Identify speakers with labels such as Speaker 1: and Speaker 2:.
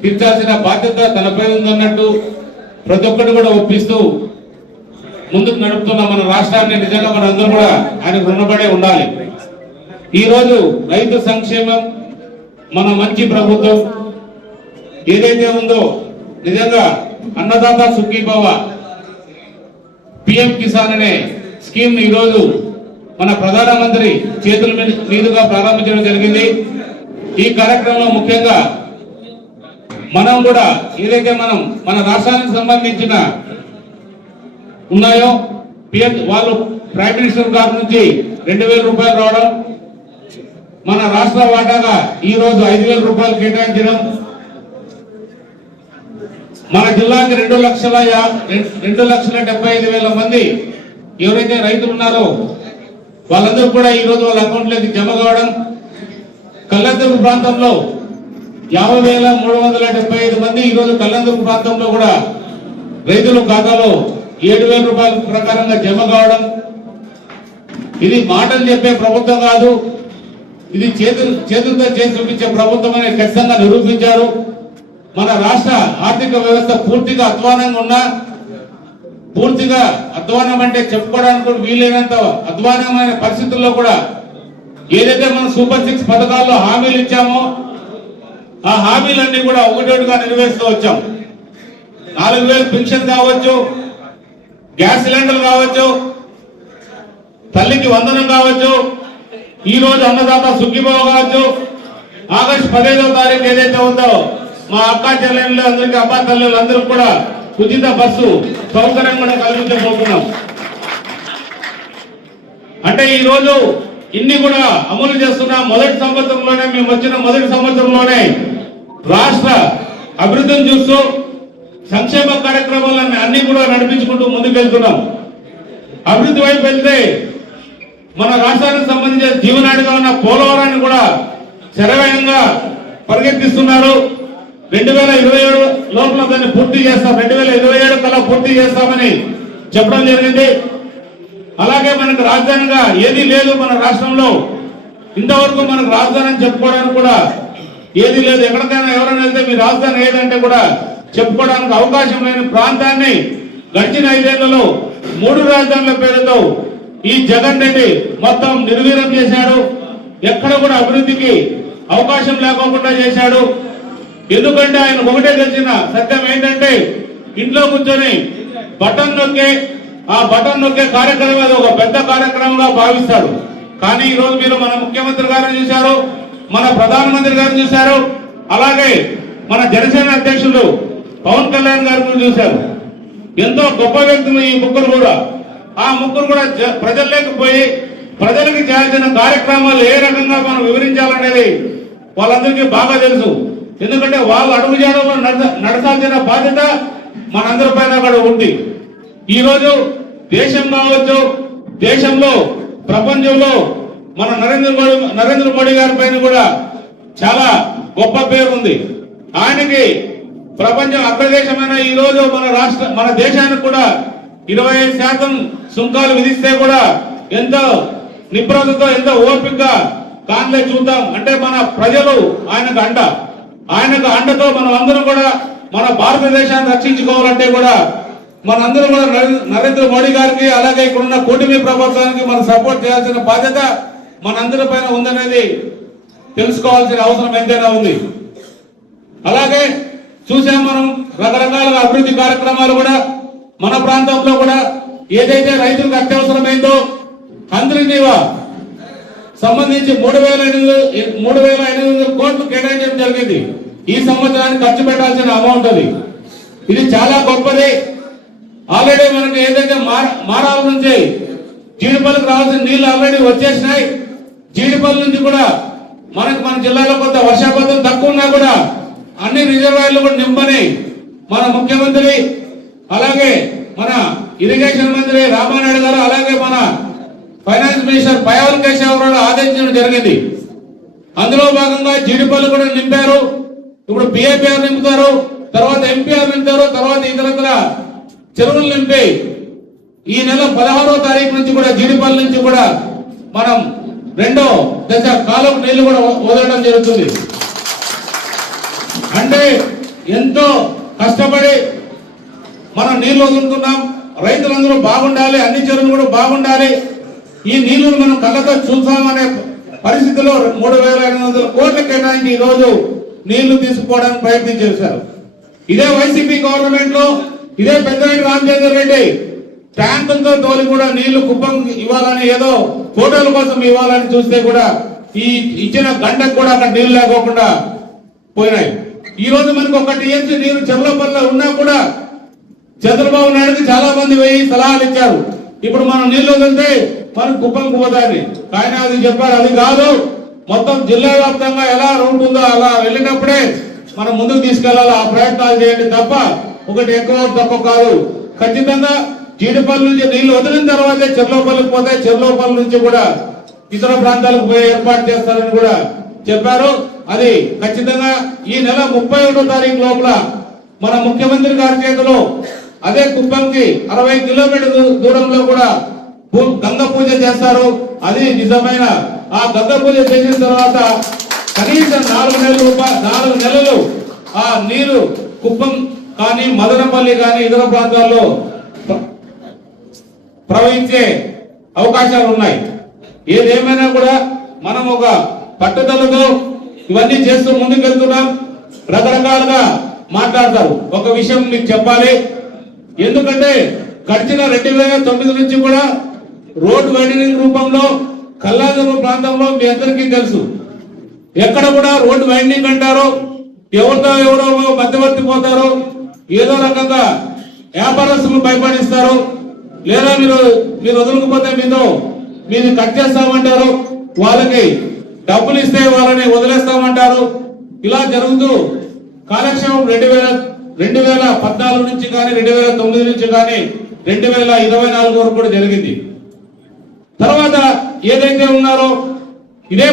Speaker 1: తీర్చాల్సిన బాధ్యత తనపై ఉందన్నట్టు ప్రతి ఒక్కటి కూడా ఒప్పిస్తూ ముందుకు నడుపుతున్న మన రాష్ట్రాన్ని నిజంగా మనందరం కూడా ఆయన రుణపడే ఉండాలి. ఈ రోజు రైతు సంక్షేమం మన మంచి ప్రభుత్వం ఏదైతే ఉందో నిజంగా అన్నదాత సుఖీభవ పిఎం కిసాన్ అనే స్కీమ్ ఈ రోజు మన ప్రధానమంత్రి చేతుల మీద- మీదుగా ప్రారంభించడం జరిగింది. ఈ కార్యక్రమంలో ముఖ్యంగా మనం కూడా ఏదైతే మనం మన రాష్ట్రానికి సంబంధించిన ఉన్నాయో పిఎం వాళ్ళు ప్రైమ్ మినిస్టర్ గారి నుంచి రెండు వేల రూపాయలు రావడం మన రాష్ట్ర వాటాగా ఈ రోజు ఐదు వేల రూపాయలు కేటాయించడం మన జిల్లాకి రెండు లక్షల రెండు లక్షల డెబ్బై ఐదు వేల మంది ఎవరైతే రైతులు ఉన్నారో వాళ్ళందరూ కూడా ఈ రోజు వాళ్ళ అకౌంట్లోకి జమ కావడం కల్లెత్తూరు ప్రాంతంలో యాభై వేల మూడు వందల డెబ్బై ఐదు మంది ఈరోజు కల్లందుకు ప్రాంతంలో కూడా రైతుల ఖాతాలో ఏడు వేల రూపాయల ప్రకారంగా జమ కావడం. ఇది మాటలు చెప్పే ప్రభుత్వం కాదు. ఇది చేతులు చేతులతో చేసి చూపించే ప్రభుత్వం అని ఖచ్చితంగా నిరూపించారు. మన రాష్ట్ర ఆర్థిక వ్యవస్థ పూర్తిగా అధ్వానంగా ఉన్నా పూర్తిగా అధ్వానం అంటే చెప్పుకోవడానికి కూడా వీలైనంత అధ్వానమైన పరిస్థితుల్లో కూడా ఏదైతే మనం సూపర్ సిక్స్ పథకాల్లో హామీలు ఇచ్చామో ఆ హామీలన్నీ కూడా ఒకటోటిగా నెరవేరుస్తూ వచ్చాం. నాలుగు వేలు పెన్షన్ కావచ్చు గ్యాస్ సిలిండర్ కావచ్చు తల్లికి వందనం కావచ్చు ఈ రోజు అన్నదాత సుఖీభావ కావచ్చు. ఆగస్టు పదిహేదో తారీఖు ఏదైతే ఉందో మా అక్క చెల్లెళ్ళు అందరికీ అబ్బా తల్లులు అందరూ కూడా ఉచిత బస్సు సౌకర్యం కూడా కల్పించబోతున్నాం అంటే ఈ రోజు ఇన్ని కూడా అమలు చేస్తున్న మొదటి సంవత్సరంలోనే మేము వచ్చిన మొదటి సంవత్సరంలోనే రాష్ట్ర అభివృద్ధిని చూస్తూ సంక్షేమ కార్యక్రమాలను అన్ని కూడా నడిపించుకుంటూ ముందుకెళ్తున్నాం. అభివృద్ధి వైపు వెళ్తే మన రాష్ట్రానికి సంబంధించిన జీవనాడిగా ఉన్న పోలవరాన్ని కూడా శరవేగంగా పరిగెత్తిస్తున్నారు. రెండు వేల ఇరవై ఏడు లోపల దాన్ని పూర్తి చేస్తాం. రెండు వేల ఇరవై ఏడు కల్లా పూర్తి చేస్తామని చెప్పడం జరిగింది. అలాగే మనకు రాజధానిగా ఏది లేదు మన రాష్ట్రంలో. ఇంతవరకు మనకు రాజధాని చెప్పుకోవడానికి కూడా ఏది లేదు. ఎక్కడికైనా ఎవరైనా వెళ్తే మీ రాజధాని ఏదంటే కూడా చెప్పుకోవడానికి అవకాశం లేని ప్రాంతాన్ని గడిచిన ఐదేళ్ళలో మూడు రాజధానుల పేరుతో ఈ జగన్ రెడ్డి మొత్తం నిర్వీర్యం చేశాడు. ఎక్కడ కూడా అభివృద్ధికి అవకాశం లేకోకుండా చేశాడు. ఎందుకంటే ఆయన ఒకటే తెలిసిన సత్యం ఏంటంటే ఇంట్లో కూర్చొని బటన్ నొక్కే ఆ బటన్ నొక్కే కార్యక్రమం అది ఒక పెద్ద కార్యక్రమంగా భావిస్తాడు. కానీ ఈ రోజు మీరు మన ముఖ్యమంత్రి గారిని చూశారు. మన ప్రధానమంత్రి గారిని చూశారు అలాగే మన జనసేన అధ్యక్షులు పవన్ కళ్యాణ్ గారిని చూశారు. ఎంతో గొప్ప వ్యక్తులు ఈ ముగ్గురు కూడా. ఆ ముగ్గురు కూడా జ- ప్రజల్లోకి పోయి ప్రజలకు చేయాల్సిన కార్యక్రమాలు ఏ రకంగా మనం వివరించాలనేది వాళ్ళందరికీ బాగా తెలుసు. ఎందుకంటే వాళ్ళు అడుగు చేయడంలో నడసాల్సిన బాధ్యత మనందరి పైన కూడా ఉంది. ఈరోజు దేశం కావచ్చు దేశంలో ప్రపంచంలో మన నరేంద్ర మోడీ నరేంద్ర మోడీ గారి పైన కూడా చాలా గొప్ప పేరు ఉంది. ఆయనకి ప్రపంచం అగ్రదేశమైన ఈ రోజు మన రాష్ట్ర మన దేశానికి కూడా ఇరవై ఐదు శాతం సుంకాలు విధిస్తే కూడా ఎంతో నిపుణతతో ఎంతో ఓపికగా కాన్లే చూద్దాం అంటే మన ప్రజలు ఆయనకు అండ. ఆయనకు అండతో మనం అందరం కూడా మన భారతదేశాన్ని రక్షించుకోవాలంటే కూడా మనందరం కూడా నరే- నరేంద్ర మోడీ గారికి అలాగే ఇక్కడ ఉన్న కూటమి ప్రభుత్వానికి మనం సపోర్ట్ చేయాల్సిన బాధ్యత మనందరి పైన ఉందనేది తెలుసుకోవాల్సిన అవసరం ఎంతైనా ఉంది. అలాగే చూసాం మనం రకరకాల అభివృద్ధి కార్యక్రమాలు కూడా మన ప్రాంతంలో కూడా ఏదైతే రైతులకు అత్యవసరమైందో అందరినీ సంబంధించి మూడు వేల ఎనిమిది మూడు వేల ఎనిమిది వందల కోట్లు కేటాయించడం జరిగింది. ఈ సంవత్సరానికి ఖర్చు పెట్టాల్సిన అమౌంట్ అది. ఇది చాలా గొప్పది. ఆల్రెడీ మనకి ఏదైతే మార- మారాల నుంచి జీడిపల్లికి రావాల్సిన నీళ్ళు ఆల్రెడీ వచ్చేసినాయి. జీడిపల్లి నుంచి కూడా మనకి మన జిల్లాలో కొంత వర్షాపాతం తక్కువ ఉన్నా కూడా అన్ని రిజర్వాయర్లు కూడా నింపని మన ముఖ్యమంత్రి అలాగే మన ఇరిగేషన్ మంత్రి రామానాయుడు గారు అలాగే మన ఫైనాన్స్ మినిస్టర్ పయావల్ కేశవరావు ఆదేశించడం జరిగింది. అందులో భాగంగా జీడిపల్లి కూడా నింపారు. ఇప్పుడు పిఐపిఆర్ నింపుతారు తర్వాత ఎంపీఆర్ నింపుతారు తర్వాత ఇతరత్ర చెరువులు నింపి ఈ నెల పదహారో తారీఖు నుంచి కూడా జీడిపల్లి నుంచి కూడా మనం రెండో దశ కాలం నీళ్ళు కూడా వదలడం జరుగుతుంది. అంటే ఎంతో కష్టపడి మనం నీళ్ళు వదులుతున్నాం రైతులందరూ బాగుండాలి అన్ని చెరువులు కూడా బాగుండాలి ఈ నీళ్ళు మనం కళ్ళతో చూసామనే పరిస్థితిలో మూడు వేల ఐదు వందల కోట్ల కేటాయించి ఈ రోజు నీళ్ళు తీసుకోవడానికి ప్రయత్నం చేశారు. ఇదే వైసీపీ గవర్నమెంట్లో ఇదే పెద్దరెడ్డి రామచంద్ర రెడ్డి ట్యాంకులతో తోలి కూడా నీళ్ళు కుప్పం ఇవ్వాలని ఏదో ఫోటోల కోసం ఇవ్వాలని చూస్తే కూడా ఈ ఇచ్చిన గంటకు కూడా అక్కడ నీళ్ళు లేకోకుండా పోయినాయి. ఈ రోజు మనకు ఒక టీఎంసీ నీరు చెర్లపల్లిలో ఉన్నా కూడా చంద్రబాబు నాయుడుకి చాలా మంది పోయి సలహాలు ఇచ్చారు. ఇప్పుడు మనం నీళ్ళు వదిలితే మనం కుప్పం పోతాయని. ఆయన అది చెప్పారు అది కాదు. మొత్తం జిల్లా వ్యాప్తంగా ఎలా రూట్ ఉందో అలా వెళ్ళినప్పుడే మనం ముందుకు తీసుకెళ్ళాలి ఆ ప్రయత్నాలు చేయండి తప్ప ఒకటి ఎక్కువ తక్కువ కాదు. ఖచ్చితంగా జీడిపల్లి నుంచి నీళ్ళు వదిలిన తర్వాతే చెర్లోపల్లికి పోతాయి. చెర్లోపల్లి నుంచి కూడా ఇతర ప్రాంతాలకు పోయే ఏర్పాటు చేస్తారని కూడా చెప్పారు. అది ఖచ్చితంగా ఈ నెల ముప్పై ఒకటో తారీఖు లోపల మన ముఖ్యమంత్రి గారి చేతిలో అదే కుప్పంకి అరవై కిలోమీటర్ దూ- దూరంలో కూడా గంగ పూజ చేస్తారు. అది నిజమైన ఆ గంగ పూజ చేసిన తర్వాత కనీసం నాలుగు నెలలు రూపాయలు నాలుగు నెలలు ఆ నీరు కుప్పం కానీ మదనపల్లి కానీ ఇతర ప్రాంతాల్లో ప్రవహించే అవకాశాలు ఉన్నాయి. ఏదేమైనా కూడా మనం ఒక పట్టుదలతో ఇవన్నీ చేస్తూ ముందుకెళ్తున్నాం. రకరకాలుగా మాట్లాడతారు. ఒక విషయం మీకు చెప్పాలి. ఎందుకంటే గడిచిన రెండు వేల తొమ్మిది నుంచి కూడా రోడ్ వైడనింగ్ రూపంలో కల్లాదరు ప్రాంతంలో మీ అందరికీ తెలుసు. ఎక్కడ కూడా రోడ్డు వైండింగ్ అంటారో ఎవరితో ఎవరో మధ్యవర్తి పోతారో ఏదో రకంగా వ్యాపారస్తులు భయపడిస్తారు. లేదా మీరు మీరు వదలకపోతే మీతో మీరు కట్ చేస్తామంటారు. వాళ్ళకి డబ్బులు ఇస్తే వాళ్ళని వదిలేస్తామంటారు. ఇలా జరుగుతూ కాలక్షేమం రెండు వేల రెండు వేల పద్నాలుగు నుంచి కానీ రెండు వేల తొమ్మిది నుంచి కానీ రెండు వేల ఇరవై నాలుగు వరకు కూడా జరిగింది. తర్వాత ఏదైతే ఉన్నారో ఇదే